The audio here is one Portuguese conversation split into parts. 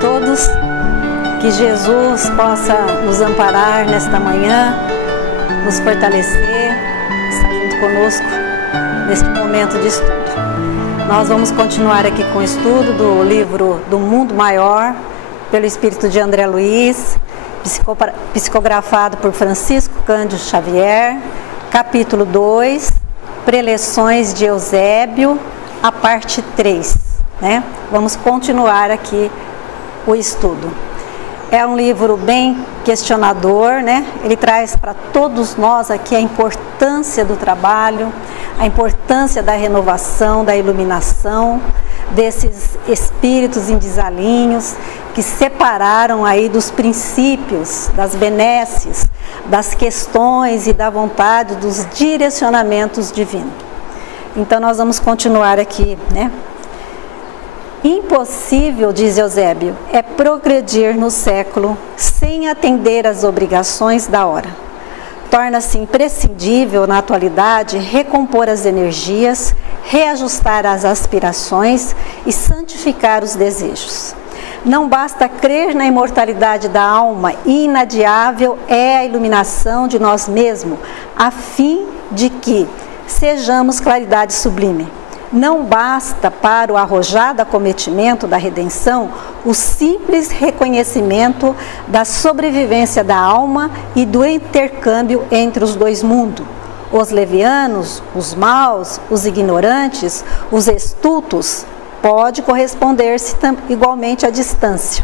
todos, que Jesus possa nos amparar nesta manhã, nos fortalecer, estar junto conosco neste momento de estudo. Nós vamos continuar aqui com o estudo do livro Do Mundo Maior, pelo espírito de André Luiz, psicografado por Francisco Cândido Xavier, capítulo 2, Preleções de Eusébio, a parte 3, né? Vamos continuar aqui o estudo. É um livro bem questionador, né? Ele traz para todos nós aqui a importância do trabalho, a importância da renovação, da iluminação, desses espíritos em desalinhos que separaram aí dos princípios, das benesses, das questões e da vontade, dos direcionamentos divinos. Então nós vamos continuar aqui, né? Impossível, diz Eusébio, é progredir no século sem atender às obrigações da hora. Torna-se imprescindível, na atualidade, recompor as energias, reajustar as aspirações e santificar os desejos. Não basta crer na imortalidade da alma, inadiável é a iluminação de nós mesmos, a fim de que sejamos claridade sublime. Não basta para o arrojado acometimento da redenção o simples reconhecimento da sobrevivência da alma e do intercâmbio entre os dois mundos. Os levianos, os maus, os ignorantes, os estultos, pode corresponder-se igualmente à distância,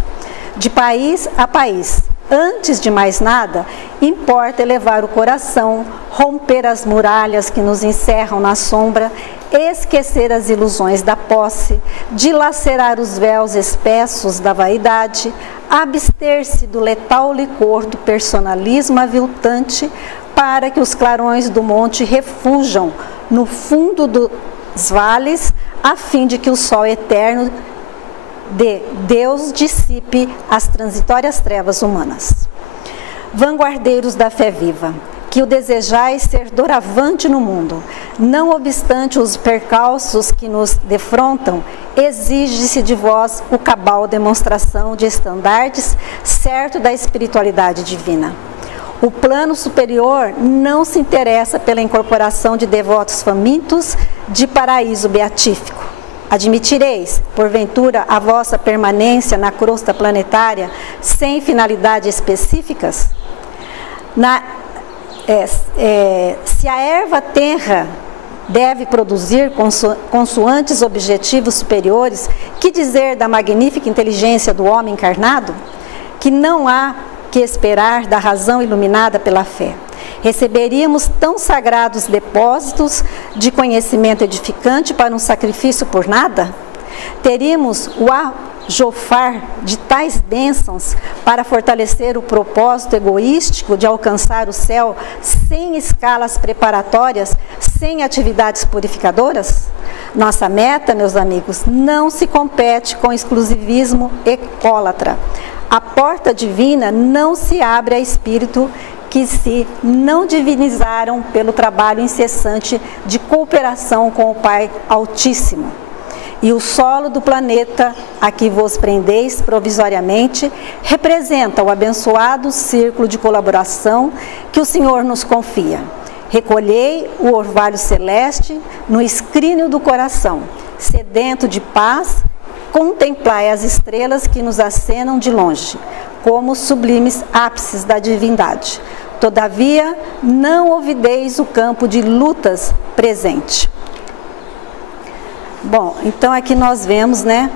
de país a país. Antes de mais nada, importa elevar o coração, romper as muralhas que nos encerram na sombra, esquecer as ilusões da posse, dilacerar os véus espessos da vaidade, abster-se do letal licor do personalismo aviltante, para que os clarões do monte refujam no fundo dos vales, a fim de que o sol eterno de Deus dissipe as transitórias trevas humanas. Vanguardeiros da fé viva, que o desejais ser doravante no mundo, não obstante os percalços que nos defrontam, exige-se de vós o cabal demonstração de estandartes certo da espiritualidade divina. O plano superior não se interessa pela incorporação de devotos famintos de paraíso beatífico. Admitireis, porventura, a vossa permanência na crosta planetária sem finalidades específicas? Se a erva tenra deve produzir consoantes objetivos superiores, que dizer da magnífica inteligência do homem encarnado? Que não há que esperar da razão iluminada pela fé. Receberíamos tão sagrados depósitos de conhecimento edificante para um sacrifício por nada? Teríamos o ajofar de tais bênçãos para fortalecer o propósito egoístico de alcançar o céu sem escalas preparatórias, sem atividades purificadoras? Nossa meta, meus amigos, não se compete com exclusivismo ecólatra. A porta divina não se abre a espírito que se não divinizaram pelo trabalho incessante de cooperação com o Pai Altíssimo. E o solo do planeta a que vos prendeis provisoriamente representa o abençoado círculo de colaboração que o Senhor nos confia. Recolhei o orvalho celeste no escrínio do coração, sedento de paz, contemplai as estrelas que nos acenam de longe, como sublimes ápices da divindade. Todavia, não ouvideis o campo de lutas presente. Bom, então aqui nós vemos, né,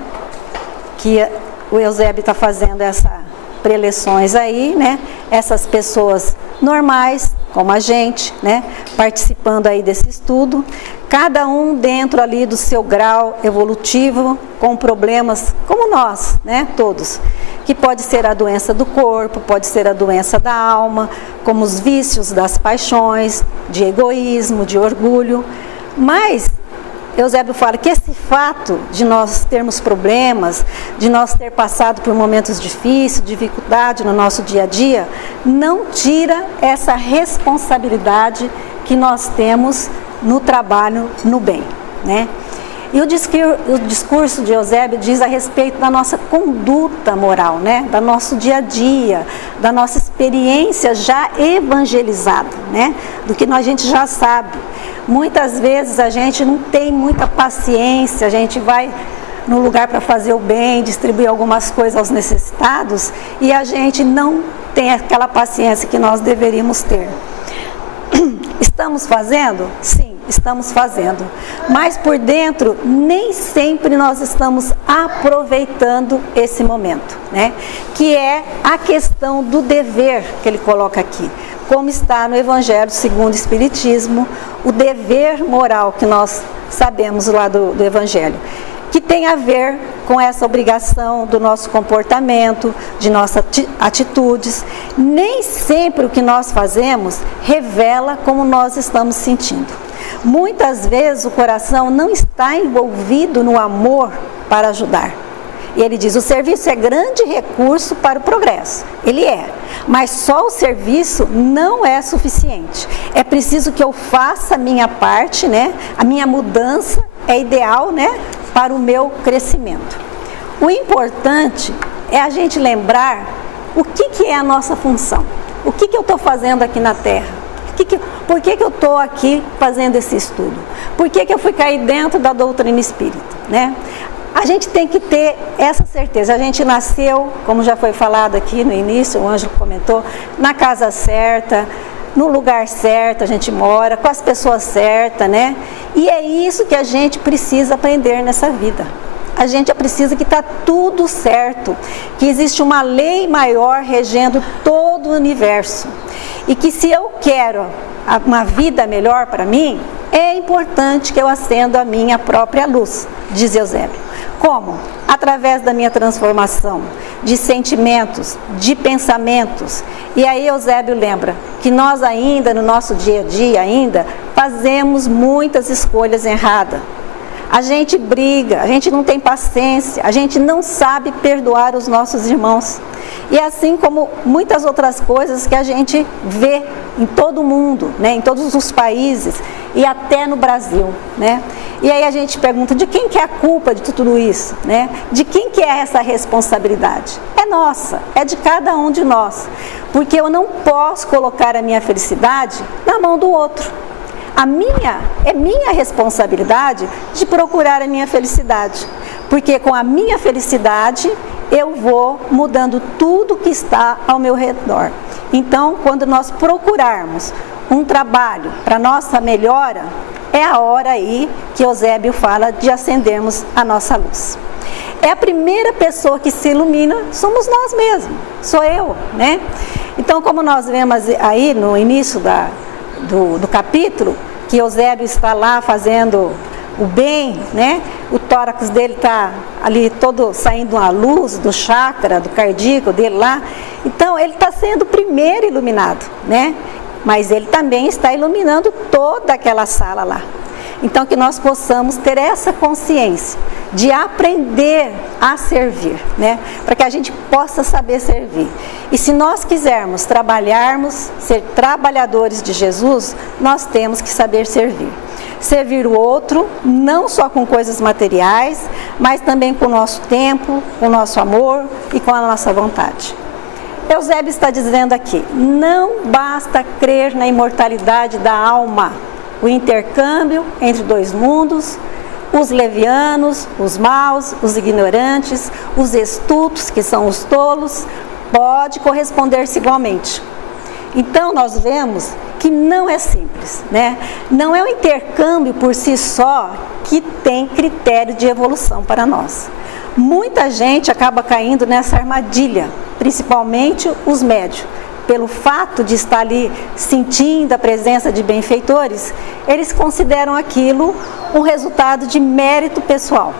que o Eusébio está fazendo essas preleções aí, né, essas pessoas normais, como a gente, né, participando aí desse estudo, cada um dentro ali do seu grau evolutivo, com problemas como nós, né, todos, que pode ser a doença do corpo, pode ser a doença da alma, como os vícios das paixões, de egoísmo, de orgulho, mas Eusébio fala que esse fato de nós termos problemas, de nós ter passado por momentos difíceis, dificuldade no nosso dia a dia, não tira essa responsabilidade que nós temos no trabalho, no bem, né? E o discurso de Eusébio diz a respeito da nossa conduta moral, né? Do nosso dia a dia, da nossa experiência já evangelizada, né? Do que a gente já sabe. Muitas vezes a gente não tem muita paciência, a gente vai no lugar para fazer o bem, distribuir algumas coisas aos necessitados e a gente não tem aquela paciência que nós deveríamos ter. Estamos fazendo? Sim, estamos fazendo. Mas por dentro, nem sempre nós estamos aproveitando esse momento, né? Que é a questão do dever que ele coloca aqui. Como está no Evangelho segundo o Espiritismo, o dever moral que nós sabemos lá do Evangelho, que tem a ver com essa obrigação do nosso comportamento, de nossas atitudes. Nem sempre o que nós fazemos revela como nós estamos sentindo. Muitas vezes o coração não está envolvido no amor para ajudar. E ele diz, o serviço é grande recurso para o progresso. Ele é, mas só o serviço não é suficiente. É preciso que eu faça a minha parte, né? A minha mudança é ideal, né? Para o meu crescimento. O importante é a gente lembrar o que é a nossa função. O que eu estou fazendo aqui na Terra? Por que eu estou aqui fazendo esse estudo? Por que eu fui cair dentro da doutrina espírita, né? A gente tem que ter essa certeza. A gente nasceu, como já foi falado aqui no início, o Ângelo comentou, na casa certa, no lugar certo, a gente mora, com as pessoas certas, né? E é isso que a gente precisa aprender nessa vida. A gente precisa que está tudo certo, que existe uma lei maior regendo todo o universo. E que se eu quero uma vida melhor para mim, é importante que eu acenda a minha própria luz, diz Eusébio. Como? Através da minha transformação de sentimentos, de pensamentos. E aí Eusébio lembra que nós ainda, no nosso dia a dia ainda, fazemos muitas escolhas erradas. A gente briga, a gente não tem paciência, a gente não sabe perdoar os nossos irmãos. E assim como muitas outras coisas que a gente vê em todo o mundo, né, em todos os países e até no Brasil, né? E aí a gente pergunta, de quem que é a culpa de tudo isso, né? De quem que é essa responsabilidade? É nossa, é de cada um de nós. Porque eu não posso colocar a minha felicidade na mão do outro. É minha responsabilidade de procurar a minha felicidade. Porque com a minha felicidade eu vou mudando tudo que está ao meu redor. Então, quando nós procurarmos um trabalho para nossa melhora, é a hora aí que Eusébio fala de acendermos a nossa luz. É a primeira pessoa que se ilumina, somos nós mesmos, sou eu, né? Então, como nós vemos aí no início do capítulo, que Eusébio está lá fazendo o bem, né? O tórax dele está ali todo saindo a luz do chakra, do cardíaco dele lá. Então, ele está sendo o primeiro iluminado, né? Mas ele também está iluminando toda aquela sala lá. Então, que nós possamos ter essa consciência de aprender a servir, né? Para que a gente possa saber servir. E se nós quisermos trabalharmos, ser trabalhadores de Jesus, nós temos que saber servir. Servir o outro, não só com coisas materiais, mas também com o nosso tempo, com o nosso amor e com a nossa vontade. Eusébio está dizendo aqui, não basta crer na imortalidade da alma, o intercâmbio entre dois mundos, os levianos, os maus, os ignorantes, os estultos, que são os tolos, pode corresponder-se igualmente. Então, nós vemos que não é simples, né? Não é o intercâmbio por si só que tem critério de evolução para nós. Muita gente acaba caindo nessa armadilha, principalmente os médios. Pelo fato de estar ali sentindo a presença de benfeitores, eles consideram aquilo um resultado de mérito pessoal.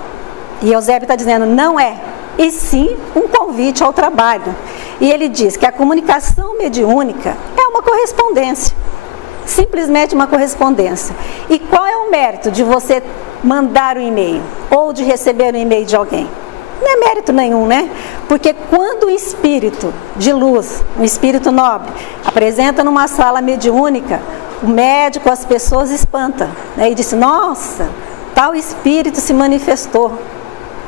E Eusébio está dizendo, não é, e sim um convite ao trabalho. E ele diz que a comunicação mediúnica é uma correspondência, simplesmente uma correspondência. E qual é o mérito de você mandar um e-mail ou de receber um e-mail de alguém? Não é mérito nenhum, né? Porque quando o espírito de luz, um espírito nobre, apresenta numa sala mediúnica, o médico, as pessoas espanta, né? E diz, nossa, tal espírito se manifestou.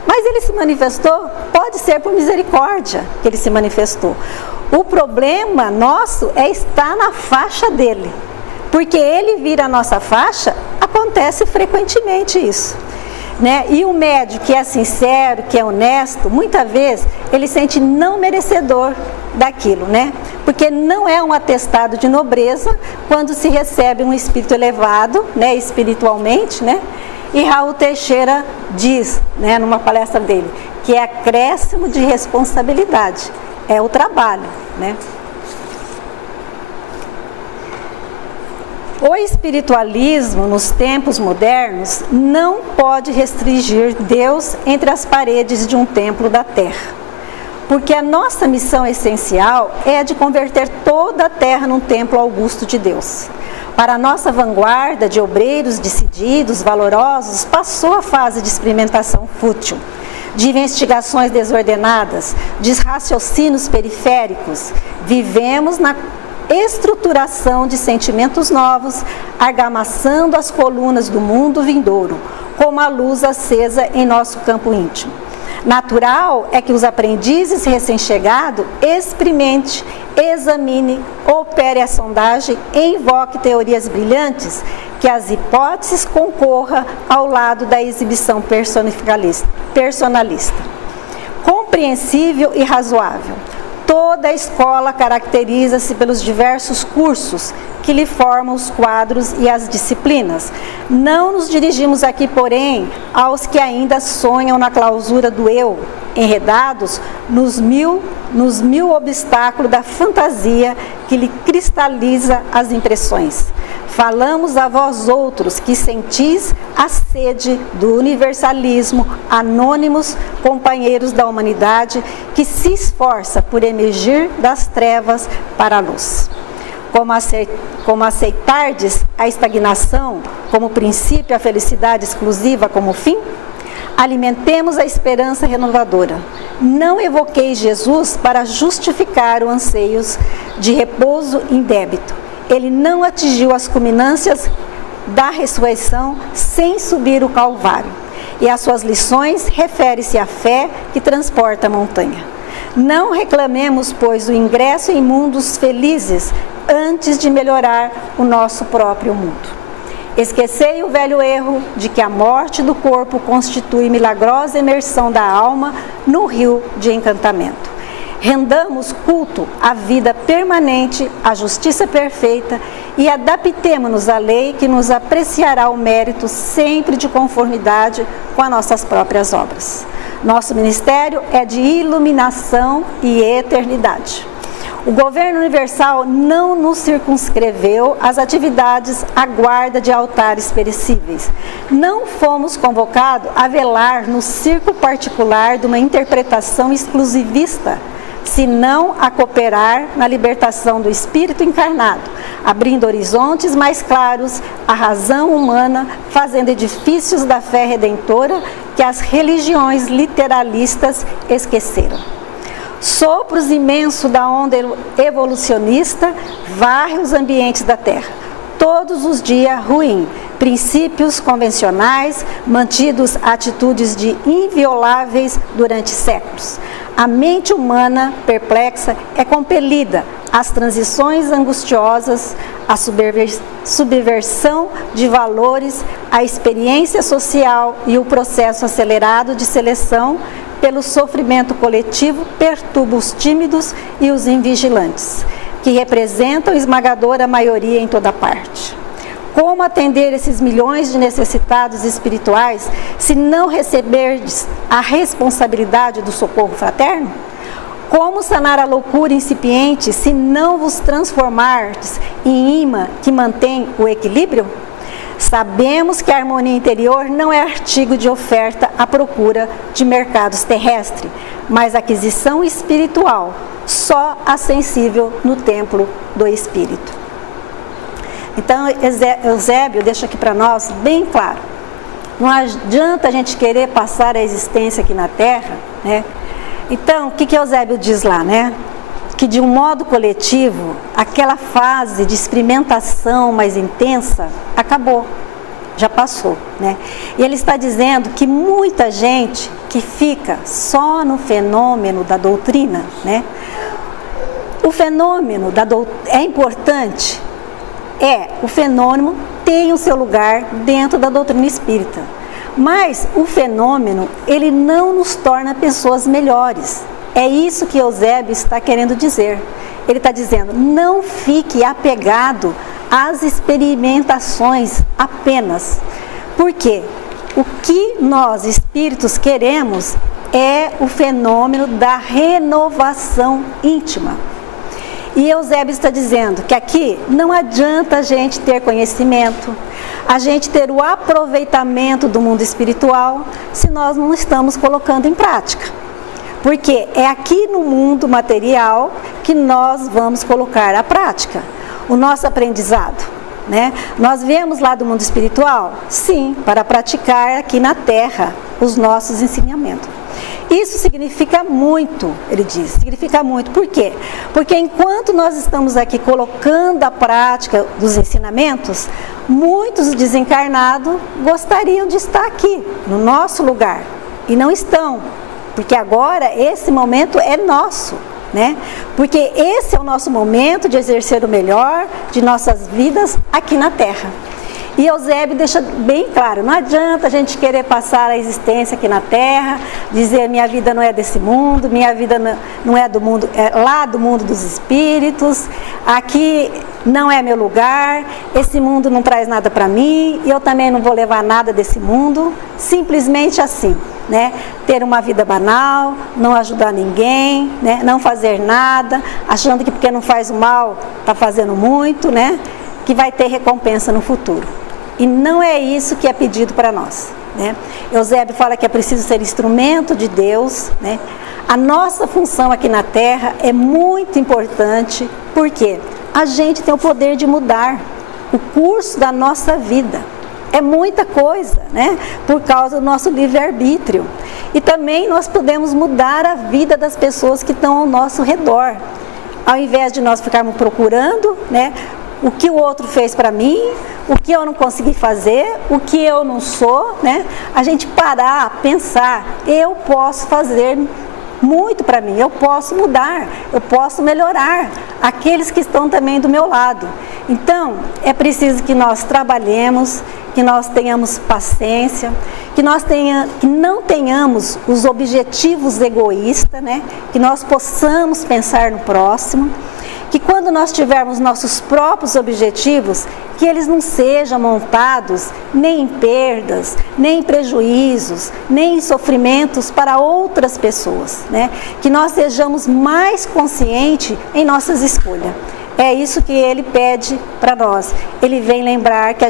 Mas ele se manifestou, pode ser por misericórdia que ele se manifestou. O problema nosso é estar na faixa dele. Porque ele vir a nossa faixa, acontece frequentemente isso. Né? E o médium que é sincero, que é honesto, muitas vezes ele sente não merecedor daquilo, né? Porque não é um atestado de nobreza quando se recebe um espírito elevado, né, espiritualmente, né? E Raul Teixeira diz, né, numa palestra dele, que é acréscimo de responsabilidade, é o trabalho, né? O espiritualismo nos tempos modernos não pode restringir Deus entre as paredes de um templo da terra, porque a nossa missão essencial é a de converter toda a terra num templo augusto de Deus. Para a nossa vanguarda de obreiros decididos, valorosos, passou a fase de experimentação fútil, de investigações desordenadas, de raciocínios periféricos. Vivemos na estruturação de sentimentos novos, argamassando as colunas do mundo vindouro, como a luz acesa em nosso campo íntimo. Natural é que os aprendizes recém-chegados experimente, examine, opere a sondagem e invoque teorias brilhantes, que as hipóteses concorram ao lado da exibição personalista. Compreensível e razoável. Toda a escola caracteriza-se pelos diversos cursos que lhe formam os quadros e as disciplinas. Não nos dirigimos aqui, porém, aos que ainda sonham na clausura do eu, enredados nos mil obstáculos da fantasia que lhe cristaliza as impressões. Falamos a vós outros que sentis a sede do universalismo, anônimos companheiros da humanidade que se esforça por emergir das trevas para a luz. Como aceitardes a estagnação como princípio, a felicidade exclusiva como fim? Alimentemos a esperança renovadora. Não evoqueis Jesus para justificar os anseios de repouso indébito. Ele não atingiu as culminâncias da ressurreição sem subir o Calvário. E as suas lições referem-se à fé que transporta a montanha. Não reclamemos, pois, o ingresso em mundos felizes antes de melhorar o nosso próprio mundo. Esquecei o velho erro de que a morte do corpo constitui milagrosa imersão da alma no rio de encantamento. Rendamos culto à vida permanente, à justiça perfeita e adaptemo-nos à lei que nos apreciará o mérito sempre de conformidade com as nossas próprias obras. Nosso ministério é de iluminação e eternidade. O governo universal não nos circunscreveu às atividades à guarda de altares perecíveis. Não fomos convocados a velar no círculo particular de uma interpretação exclusivista, senão a cooperar na libertação do espírito encarnado, abrindo horizontes mais claros à razão humana, fazendo edifícios da fé redentora que as religiões literalistas esqueceram. Sopros imensos da onda evolucionista varrem os ambientes da Terra. Todos os dias ruim, princípios convencionais, mantidos atitudes de invioláveis durante séculos. A mente humana perplexa é compelida às transições angustiosas, à subversão de valores, à experiência social e o processo acelerado de seleção pelo sofrimento coletivo perturba os tímidos e os invigilantes, que representam a esmagadora maioria em toda parte. Como atender esses milhões de necessitados espirituais se não receberdes a responsabilidade do socorro fraterno? Como sanar a loucura incipiente se não vos transformardes em imã que mantém o equilíbrio? Sabemos que a harmonia interior não é artigo de oferta à procura de mercados terrestres, mas aquisição espiritual, só acessível no templo do Espírito. Então, Eusébio deixa aqui para nós bem claro, não adianta a gente querer passar a existência aqui na Terra, né? Então, o que Eusébio diz lá, né? Que de um modo coletivo, aquela fase de experimentação mais intensa acabou. já passou, né? E ele está dizendo que muita gente que fica só no fenômeno da doutrina, né? O fenômeno é importante, o fenômeno tem o seu lugar dentro da doutrina espírita, mas o fenômeno, ele não nos torna pessoas melhores. É isso que Eusébio está querendo dizer. Ele está dizendo, não fique apegado às experimentações apenas. Por quê? O que nós, espíritos, queremos é o fenômeno da renovação íntima. E Eusébio está dizendo que aqui não adianta a gente ter conhecimento, a gente ter o aproveitamento do mundo espiritual, se nós não estamos colocando em prática. Porque é aqui no mundo material que nós vamos colocar a prática, o nosso aprendizado, né? Nós viemos lá do mundo espiritual? Sim, para praticar aqui na Terra os nossos ensinamentos. Isso significa muito, ele diz, significa muito. Por quê? Porque enquanto nós estamos aqui colocando a prática dos ensinamentos, muitos desencarnados gostariam de estar aqui, no nosso lugar, e não estão. Porque agora esse momento é nosso, né? Porque esse é o nosso momento de exercer o melhor de nossas vidas aqui na Terra. E Eusébio deixa bem claro, não adianta a gente querer passar a existência aqui na Terra, dizer minha vida não é desse mundo, minha vida não é do mundo, é lá do mundo dos espíritos, aqui não é meu lugar, esse mundo não traz nada para mim, e eu também não vou levar nada desse mundo, simplesmente assim, né? Ter uma vida banal, não ajudar ninguém, né? Não fazer nada, achando que porque não faz o mal, está fazendo muito, né? Que vai ter recompensa no futuro. E não é isso que é pedido para nós, né? Eusébio fala que é preciso ser instrumento de Deus, né? A nossa função aqui na Terra é muito importante, porque a gente tem o poder de mudar o curso da nossa vida. É muita coisa, né? Por causa do nosso livre-arbítrio. E também nós podemos mudar a vida das pessoas que estão ao nosso redor. Ao invés de nós ficarmos procurando, né, o que o outro fez para mim, o que eu não consegui fazer, o que eu não sou, né? A gente parar, pensar, eu posso fazer muito para mim, eu posso mudar, eu posso melhorar aqueles que estão também do meu lado. Então, é preciso que nós trabalhemos, que nós tenhamos paciência, que não tenhamos os objetivos egoístas, né? Que nós possamos pensar no próximo, que quando nós tivermos nossos próprios objetivos, que eles não sejam montados nem em perdas, nem em prejuízos, nem em sofrimentos para outras pessoas, né? Que nós sejamos mais conscientes em nossas escolhas. É isso que ele pede para nós. Ele vem lembrar que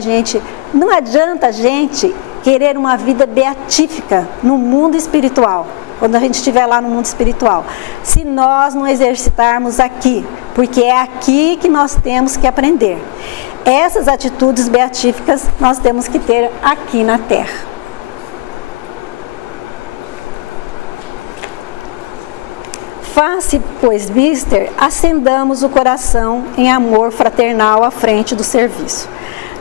não adianta a gente querer uma vida beatífica no mundo espiritual, quando a gente estiver lá no mundo espiritual, se nós não exercitarmos aqui, porque é aqui que nós temos que aprender. Essas atitudes beatíficas nós temos que ter aqui na Terra. Faça, pois, mister, acendamos o coração em amor fraternal à frente do serviço.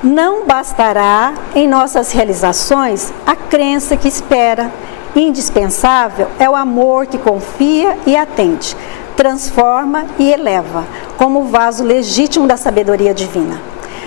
Não bastará em nossas realizações a crença que espera. Indispensável é o amor que confia e atende, transforma e eleva, como o vaso legítimo da sabedoria divina.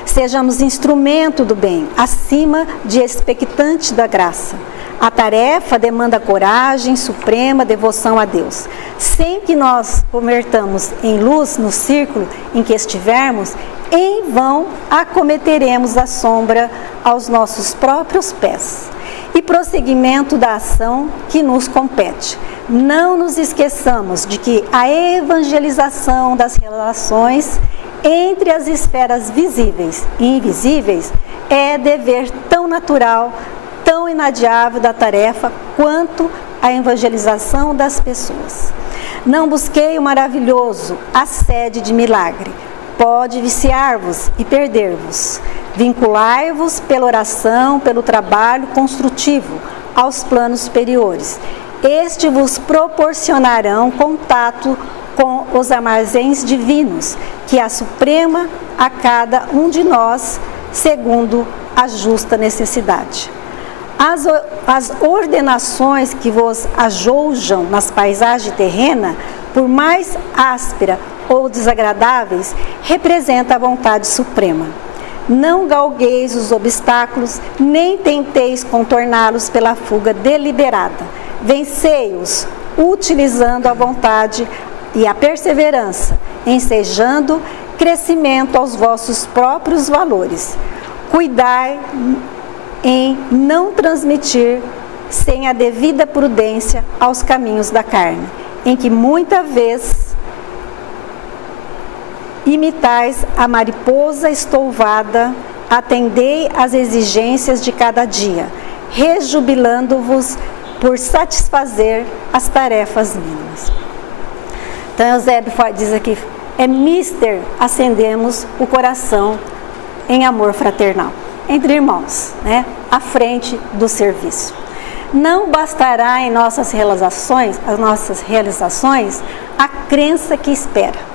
Sejamos instrumento do bem, acima de expectante da graça. A tarefa demanda coragem, suprema devoção a Deus. Sem que nós convertamos em luz no círculo em que estivermos, em vão acometeremos a sombra aos nossos próprios pés. E prosseguimento da ação que nos compete. Não nos esqueçamos de que a evangelização das relações entre as esferas visíveis e invisíveis é dever tão natural, tão inadiável da tarefa quanto a evangelização das pessoas. Não busquei o maravilhoso, a sede de milagre. Pode viciar-vos e perder-vos. Vinculai-vos pela oração, pelo trabalho construtivo aos planos superiores. Estes vos proporcionarão contato com os armazéns divinos, que a Suprema a cada um de nós, segundo a justa necessidade. As ordenações que vos ajoujam nas paisagens terrenas, por mais áspera ou desagradáveis, representa a vontade suprema. Não galgueis os obstáculos, nem tenteis contorná-los pela fuga deliberada. Vencei-os, utilizando a vontade e a perseverança, ensejando crescimento aos vossos próprios valores. Cuidai em não transmitir sem a devida prudência aos caminhos da carne, em que muita vez imitais a mariposa estouvada, atendei às exigências de cada dia, rejubilando-vos por satisfazer as tarefas mínimas. Então, Eusébio diz aqui, é mister acendemos o coração em amor fraternal, entre irmãos, né? À frente do serviço. Não bastará em nossas realizações, a crença que espera.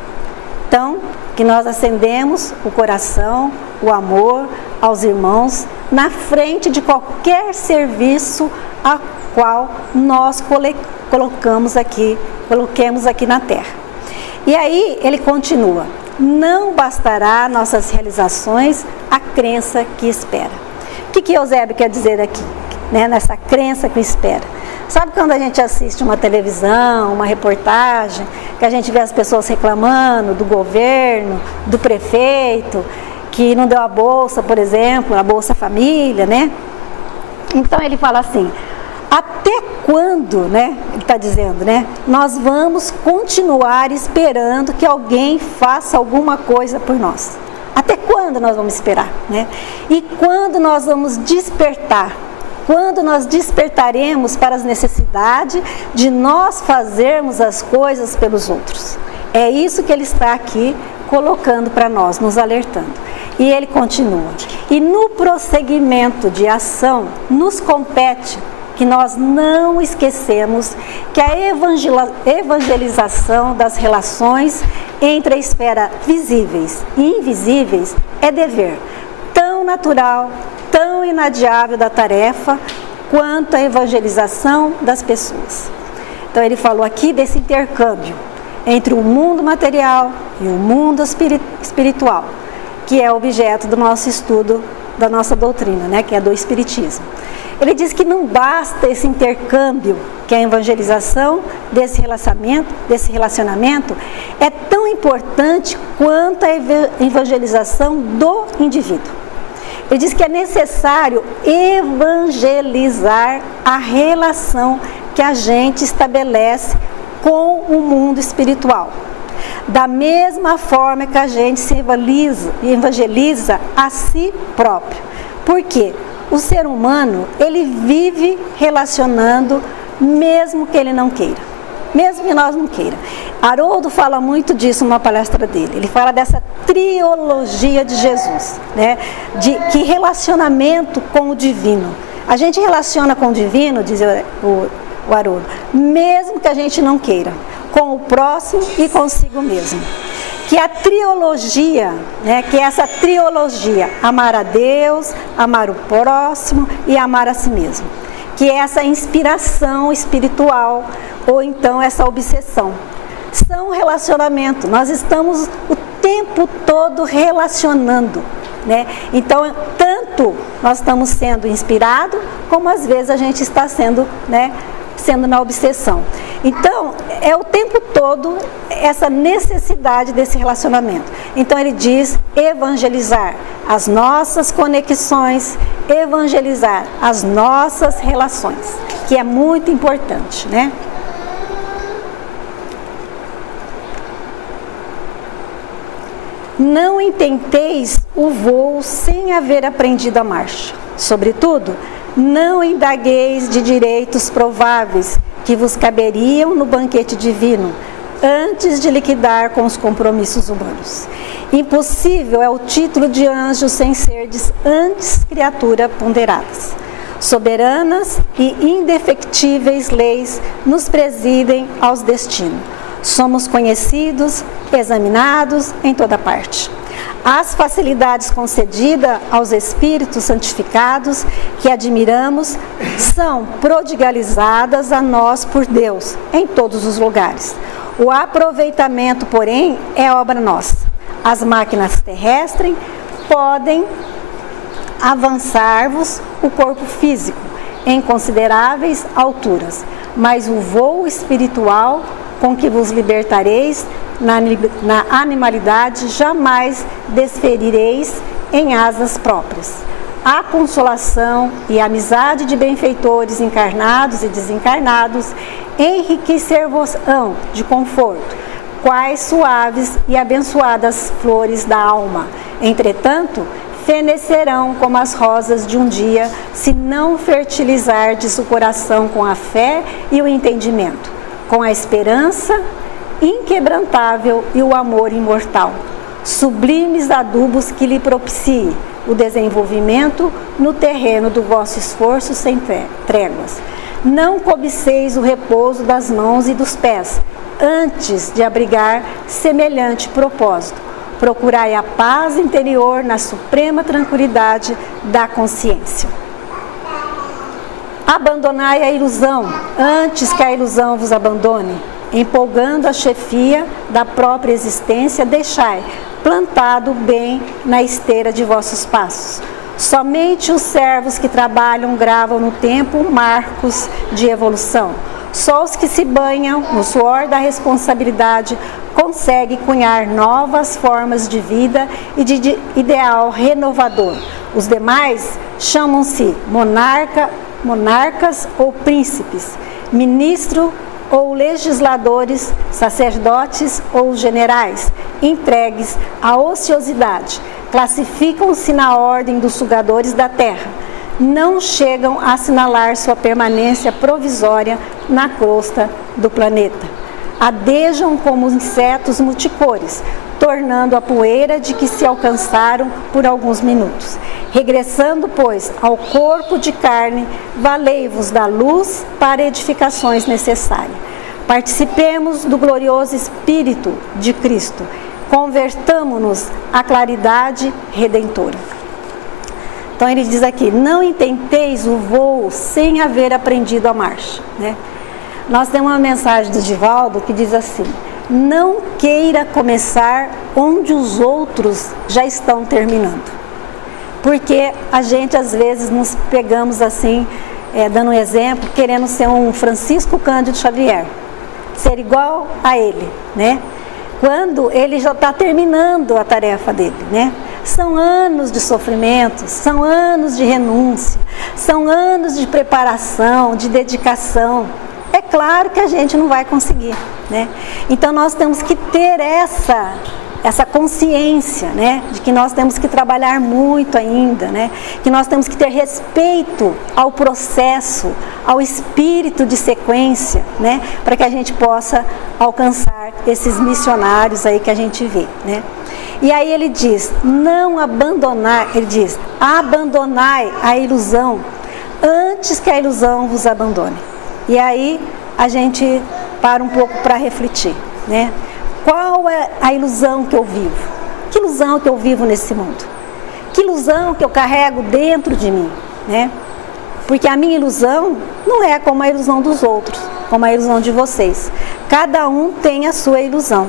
Então, que nós acendemos o coração, o amor aos irmãos, na frente de qualquer serviço a qual nós coloquemos aqui na terra. E aí ele continua, não bastará nossas realizações a crença que espera. O que Eusébio quer dizer aqui, né, nessa crença que espera? Sabe quando a gente assiste uma televisão, uma reportagem, que a gente vê as pessoas reclamando do governo, do prefeito, que não deu a bolsa, por exemplo, a Bolsa Família, né? Então ele fala assim, até quando, né, ele está dizendo, né, nós vamos continuar esperando que alguém faça alguma coisa por nós? Até quando nós vamos esperar, né? E quando nós vamos despertar? Quando nós despertaremos para as necessidades de nós fazermos as coisas pelos outros? É isso que ele está aqui colocando para nós, nos alertando. E ele continua. E no prosseguimento de ação, nos compete que nós não esquecemos que a evangelização das relações entre a esfera visíveis e invisíveis é dever tão natural, tão inadiável da tarefa quanto a evangelização das pessoas. Então ele falou aqui desse intercâmbio entre o mundo material e o mundo espiritual, que é objeto do nosso estudo, da nossa doutrina, né, que é do Espiritismo. Ele diz que não basta esse intercâmbio, que é a evangelização desse relacionamento é tão importante quanto a evangelização do indivíduo. Ele diz que é necessário evangelizar a relação que a gente estabelece com o mundo espiritual. Da mesma forma que a gente se evangeliza a si próprio. Por quê? O ser humano, ele vive relacionando mesmo que ele não queira. Mesmo que nós não queira. Haroldo fala muito disso numa palestra dele. Ele fala dessa triologia de Jesus, né? De que relacionamento com o divino. A gente relaciona com o divino, diz o Haroldo, mesmo que a gente não queira, com o próximo e consigo mesmo. Que a triologia, né, que essa triologia, amar a Deus, amar o próximo e amar a si mesmo. Que é essa inspiração espiritual ou então essa obsessão. São relacionamento, nós estamos o tempo todo relacionando, né? Então, tanto nós estamos sendo inspirados, como às vezes a gente está sendo, né, sendo na obsessão. Então, é o tempo todo essa necessidade desse relacionamento. Então, ele diz evangelizar as nossas conexões, evangelizar as nossas relações, que é muito importante, né? Não intenteis o voo sem haver aprendido a marcha. Sobretudo, não indagueis de direitos prováveis que vos caberiam no banquete divino, antes de liquidar com os compromissos humanos. Impossível é o título de anjo sem serdes antes criatura ponderadas. Soberanas e indefectíveis leis nos presidem aos destinos. Somos conhecidos, examinados em toda parte. As facilidades concedidas aos espíritos santificados que admiramos são prodigalizadas a nós por Deus em todos os lugares. O aproveitamento, porém, é obra nossa. As máquinas terrestres podem avançar-vos o corpo físico em consideráveis alturas, mas o voo espiritual com que vos libertareis na animalidade jamais desferireis em asas próprias. A consolação e a amizade de benfeitores encarnados e desencarnados enriquecer-vos-ão de conforto, quais suaves e abençoadas flores da alma. Entretanto, fenecerão como as rosas de um dia, se não fertilizardes o coração com a fé e o entendimento, com a esperança inquebrantável e o amor imortal, sublimes adubos que lhe propicie o desenvolvimento no terreno do vosso esforço sem tréguas. Não cobiceis o repouso das mãos e dos pés, antes de abrigar semelhante propósito. Procurai a paz interior na suprema tranquilidade da consciência. Abandonai a ilusão, antes que a ilusão vos abandone. Empolgando a chefia da própria existência, deixai plantado bem na esteira de vossos passos. Somente os servos que trabalham gravam no tempo marcos de evolução. Só os que se banham no suor da responsabilidade conseguem cunhar novas formas de vida e de ideal renovador. Os demais chamam-se monarcas ou príncipes, ministro ou legisladores, sacerdotes ou generais, entregues à ociosidade. Classificam-se na ordem dos sugadores da terra. Não chegam a assinalar sua permanência provisória na crosta do planeta. Adejam como insetos multicores, tornando a poeira de que se alcançaram por alguns minutos. Regressando, pois, ao corpo de carne, valei-vos da luz para edificações necessárias. Participemos do glorioso Espírito de Cristo. Convertamo-nos à claridade redentora. Então ele diz aqui, não intenteis o voo sem haver aprendido a marcha, né? Nós temos uma mensagem do Divaldo que diz assim, não queira começar onde os outros já estão terminando. Porque a gente às vezes nos pegamos assim, dando um exemplo, querendo ser um Francisco Cândido Xavier, ser igual a ele, né? Quando ele já está terminando a tarefa dele, né? São anos de sofrimento, são anos de renúncia, são anos de preparação, de dedicação. É claro que a gente não vai conseguir, né? Então nós temos que ter essa consciência, né, de que nós temos que trabalhar muito ainda, né, que nós temos que ter respeito ao processo, ao espírito de sequência, né, para que a gente possa alcançar esses missionários aí que a gente vê, né. E aí ele diz, não abandonar, ele diz, abandonai a ilusão antes que a ilusão vos abandone. E aí a gente para um pouco para refletir, né. Qual é a ilusão que eu vivo? Que ilusão que eu vivo nesse mundo? Que ilusão que eu carrego dentro de mim, né? Porque a minha ilusão não é como a ilusão dos outros, como a ilusão de vocês. Cada um tem a sua ilusão.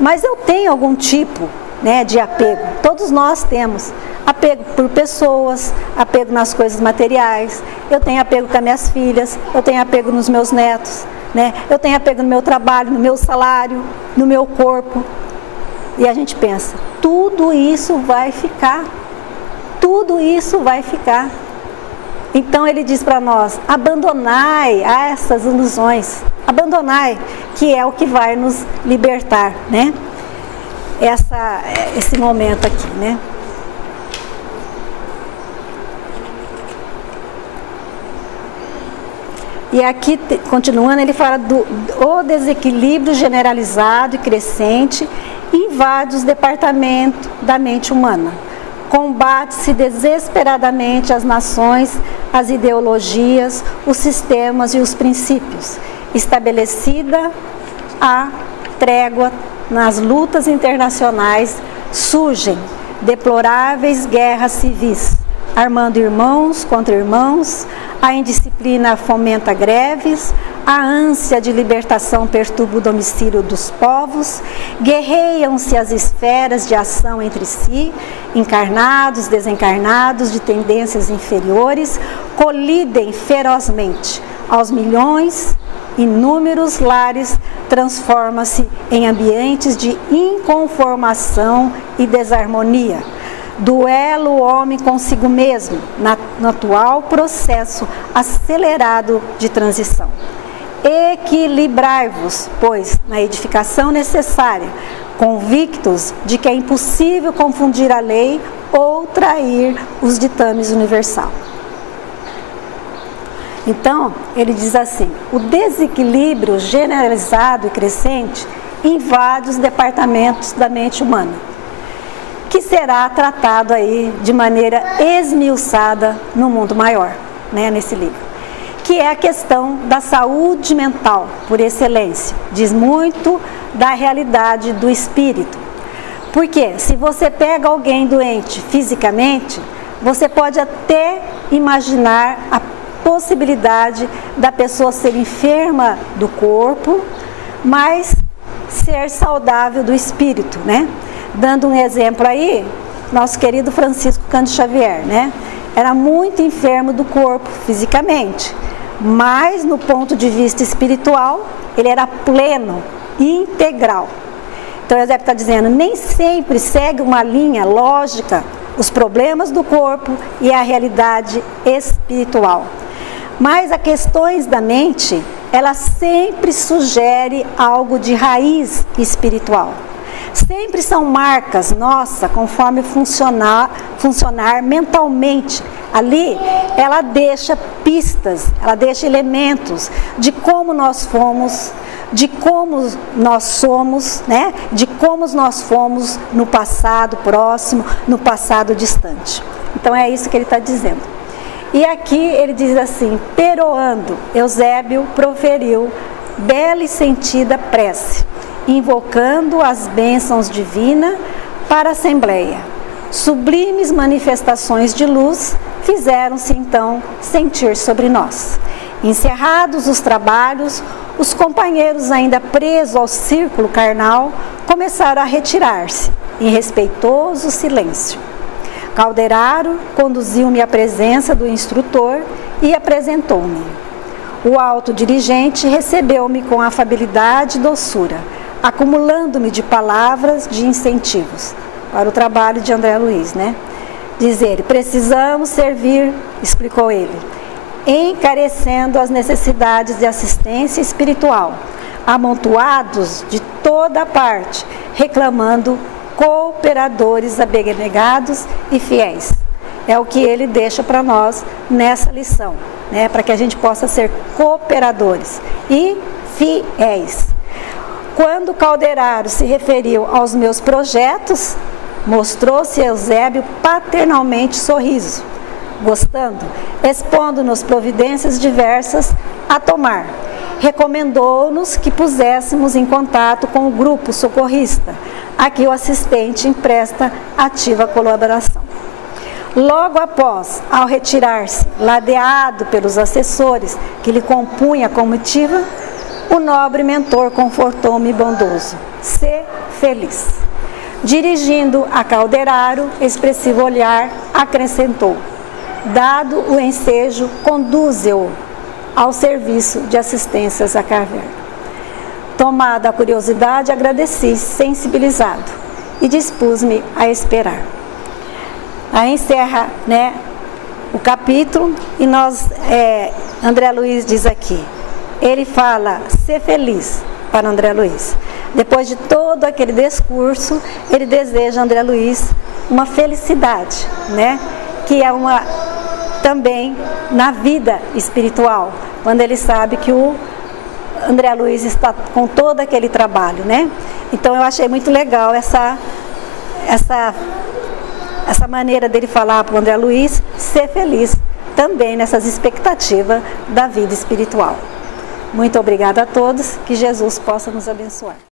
Mas eu tenho algum tipo, né, de apego. Todos nós temos apego por pessoas, apego nas coisas materiais. Eu tenho apego com as minhas filhas, eu tenho apego nos meus netos. Né? Eu tenho apego no meu trabalho, no meu salário, no meu corpo. E a gente pensa, tudo isso vai ficar. Tudo isso vai ficar. Então ele diz para nós, abandonai essas ilusões. Abandonai, que é o que vai nos libertar, né? Esse momento aqui, né? E aqui, continuando, ele fala do desequilíbrio generalizado e crescente invade os departamentos da mente humana. Combate-se desesperadamente as nações, as ideologias, os sistemas e os princípios. Estabelecida a trégua nas lutas internacionais, surgem deploráveis guerras civis, armando irmãos contra irmãos, a indisciplina fomenta greves, a ânsia de libertação perturba o domicílio dos povos, guerreiam-se as esferas de ação entre si, encarnados, desencarnados, de tendências inferiores, colidem ferozmente. Aos milhões, inúmeros lares transformam-se em ambientes de inconformação e desarmonia. Duelo o homem consigo mesmo, no atual processo acelerado de transição. Equilibrai-vos, pois, na edificação necessária, convictos de que é impossível confundir a lei ou trair os ditames universal. Então, ele diz assim, o desequilíbrio generalizado e crescente invade os departamentos da mente humana, que será tratado aí de maneira esmiuçada no mundo maior, né, nesse livro, que é a questão da saúde mental, por excelência. Diz muito da realidade do espírito. Porque se você pega alguém doente fisicamente, você pode até imaginar a possibilidade da pessoa ser enferma do corpo, mas ser saudável do espírito, né? Dando um exemplo aí, nosso querido Francisco Cândido Xavier, né? Era muito enfermo do corpo fisicamente, mas no ponto de vista espiritual, ele era pleno e integral. Então, Eusébio está dizendo, nem sempre segue uma linha lógica os problemas do corpo e a realidade espiritual. Mas as questões da mente, ela sempre sugere algo de raiz espiritual. Sempre são marcas nossas, conforme funcionar mentalmente. Ali, ela deixa pistas, ela deixa elementos de como nós fomos, de como nós somos, né? De como nós fomos no passado próximo, no passado distante. Então, é isso que ele está dizendo. E aqui ele diz assim, peroando, Eusébio proferiu bela e sentida prece, invocando as bênçãos divinas para a Assembleia. Sublimes manifestações de luz fizeram-se então sentir sobre nós. Encerrados os trabalhos, os companheiros ainda presos ao círculo carnal começaram a retirar-se em respeitoso silêncio. Calderaro conduziu-me à presença do instrutor e apresentou-me. O alto dirigente recebeu-me com afabilidade e doçura, acumulando-me de palavras de incentivos para o trabalho de André Luiz, né? Diz ele, precisamos servir, explicou ele, encarecendo as necessidades de assistência espiritual, amontoados de toda parte, reclamando cooperadores abnegados e fiéis. É o que ele deixa para nós nessa lição, né? Para que a gente possa ser cooperadores e fiéis. Quando Calderaro se referiu aos meus projetos, mostrou-se Eusébio paternalmente sorriso, gostando, expondo-nos providências diversas a tomar. Recomendou-nos que puséssemos em contato com o grupo socorrista, a que o assistente empresta ativa colaboração. Logo após, ao retirar-se, ladeado pelos assessores que lhe compunham a comitiva, o nobre mentor confortou-me bondoso. Sê feliz. Dirigindo a Calderaro, expressivo olhar, acrescentou. Dado o ensejo, conduze-o ao serviço de assistências a caverna. Tomada a curiosidade, agradeci, sensibilizado, e dispus-me a esperar. Aí encerra, né, o capítulo e André Luiz diz aqui, ele fala, ser feliz para André Luiz. Depois de todo aquele discurso, ele deseja a André Luiz uma felicidade, né, que é também na vida espiritual, quando ele sabe que o André Luiz está com todo aquele trabalho, né? Então eu achei muito legal essa maneira dele falar para o André Luiz ser feliz também nessas expectativas da vida espiritual. Muito obrigada a todos, que Jesus possa nos abençoar.